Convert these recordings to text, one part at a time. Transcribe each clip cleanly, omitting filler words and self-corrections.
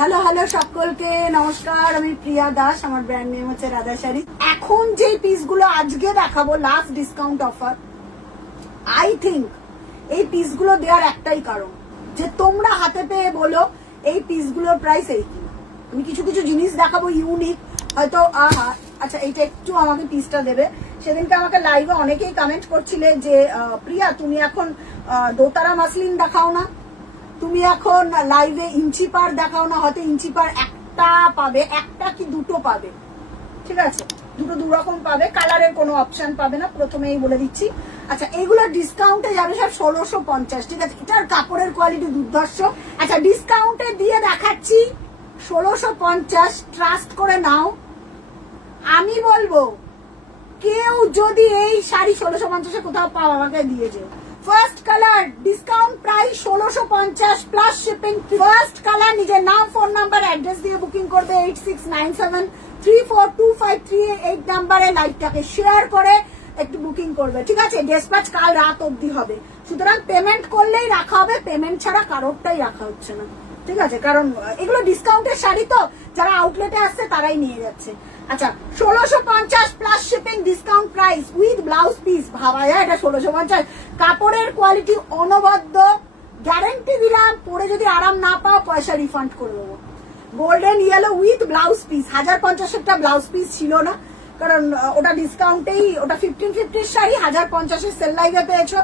Hello hello সকলকে নমস্কার, আমি প্রিয়া দাস, আমার ব্র্যান্ড নেম হচ্ছে রাধা শাড়ি। এখন যে পিসগুলো আজকে দেখাবো last discount offer, I think এই পিসগুলো দেওয়ার একটাই কারণ যে তোমরা হাতে পেয়ে বলো এই পিসগুলোর প্রাইস এই কি। আমি কিছু কিছু জিনিস দেখাবো ইউনিক, হয়তো আচ্ছা এইটা একটু আমাকে পিসটা দেবে। সেদিনকে আমাকে লাইভে অনেকেই কমেন্ট করছিলে যে প্রিয়া তুমি এখন দোতারা মাসলিন দেখাও না, তুমি এখন লাইভে ইঞ্চি পার দেখাও না। হয়তো ইঞ্চি পার একটা পাবে, একটা কি দুটো পাবে, ঠিক আছে, দুটো দু রকম পাবে, কালারের কোনো অপশন পাবে না, প্রথমেই বলে দিচ্ছি। আচ্ছা এইগুলো ডিসকাউন্টে যাবে সব 1650, ঠিক আছে। এটার কাপড়ের কোয়ালিটি দুর্ধর্ষ। আচ্ছা ডিসকাউন্টে দিয়ে দেখাচ্ছি 1650, ট্রাস্ট করে নাও। আমি বলবো কেউ যদি এই শাড়ি 1650 কোথাও পাও আমাকে দিয়ে যেও। First colour discount price 1650 plus shipping. First colour নিজের নাম, ফোন নাম্বার, অ্যাড্রেস দিয়ে বুকিং করবে 8697342538 নাম্বারে। লাইভটাকে শেয়ার করে একটু বুকিং করবে, ঠিক আছে। ডেসপ্যাচ কাল রাত অবধি হবে, সুতরাং পেমেন্ট করলেই রাখা হবে, পেমেন্ট ছাড়া কারোরটাই রাখা হচ্ছে না, ঠিক আছে। কারণ এগুলো ডিসকাউন্টের শাড়ি তো, যারা আউটলেটে আসছে তারাই নিয়ে যাচ্ছে। আচ্ছা 1650 plus shipping, discount price with blouse piece. ভাবা যায় এটা 1650। কাপড়ের কোয়ালিটি অনবদ্য, গ্যারেন্টি দিলাম, পরে যদি আরাম না পাও পয়সা রিফান্ড করে দেবো। Golden yellow with blouse piece, 1050-এরটা ব্লাউজ পিস ছিল না, কারণ ওটা ডিসকাউন্টেই, ওটা 1550 শাড়ি 1050 সেল লাইভে পেয়েছো।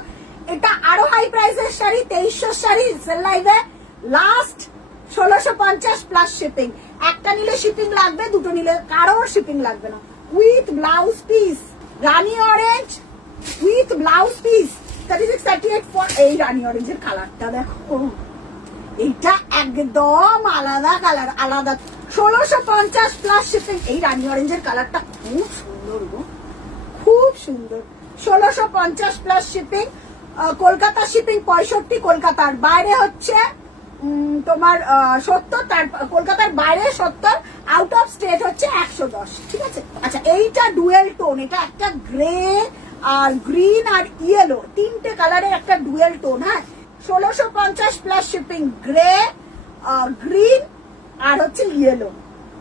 এটা আরো হাই প্রাইসের শাড়ি, 2300 শাড়ি সেল লাইভে লাস্ট 1650 প্লাস শিপিং। একটা নিলে শিপিং লাগবে, দুটো নিলে কারোর শিপিং লাগবে না। With blouse piece, Rani orange with blouse piece 3638 for. এই রানী অরেঞ্জের কালারটা দেখো, এইটা একদম আলাদা কালার, আলাদা। 1650 প্লাস শিপিং। এই রানী অরেঞ্জের কালারটা খুব সুন্দর গো, খুব সুন্দর। 1650 প্লাস শিপিং। কলকাতা শিপিং 65, কলকাতার বাইরে হচ্ছে তোমার 70, তার কলকাতার বাইরে 70, আউট অফ স্টেট হচ্ছে 110, ঠিক আছে। আচ্ছা এইটা ডুয়েল টোন, এটা একটা গ্রে আর গ্রিন আর ইয়েলো, তিনটে কালারের একটা ডুয়েল টোন। হ্যাঁ 1650 প্লাস শিপিং। গ্রে, গ্রিন আর হচ্ছে ইয়েলো,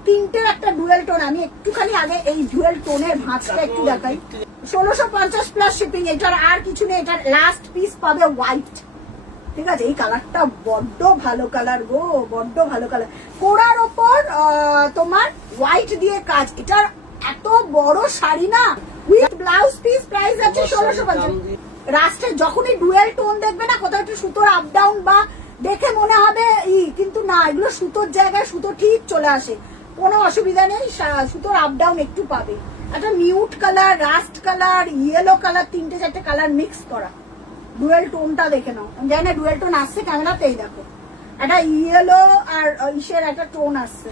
তিনটের একটা ডুয়েল টোন। আমি একটুখানি আগে এই ডুয়েল টোনের ভাঁজটা একটু দেখাই। 1650 প্লাস শিপিং। এটার আর কিছু নেই, এটার লাস্ট পিস পাবে হোয়াইট, ঠিক আছে। এই কালারটা বড্ড ভালো কালার গো, বড্ড ভালো কালার। কোড়ার ওপর তোমার হোয়াইট দিয়ে কাজ। এটার এত বড় শাড়ি না, উইথ ব্লাউজ পিস। প্রাইস আছে 1650। রাস্টে যখনই ডুয়েল টোন দেখবে না, কোথাও একটু সুতোর আপ ডাউন বা দেখে মনে হবে কিন্তু না, এগুলো সুতোর জায়গায় সুতো ঠিক চলে আসে, কোনো অসুবিধা নেই, সুতোর আপ ডাউন একটু পাবে। একটা mute colour, rushed colour, yellow colour, তিনটে চারটে কালার মিক্স করা। ডুয়েল টোনটা দেখে নাও, আমি জানি না ডুয়েল টোন আসছে ক্যামেরাতেই, দেখো একটা ইয়েলো আর ইসের একটা টোন আসছে,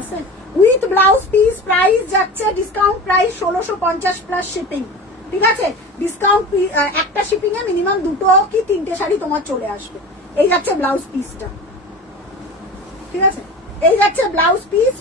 আছে উইথ ব্লাউজ পিস। প্রাইস যাচ্ছে ডিসকাউন্ট প্রাইস 1650 প্লাস শিপিং, ঠিক আছে। ডিসকাউন্ট একটা শিপিং এ মিনিমাম দুটো কি তিনটে শাড়ি তোমার চলে আসবে। এই যাচ্ছে ব্লাউজ পিসটা, ঠিক আছে, এই যাচ্ছে ব্লাউজ পিস।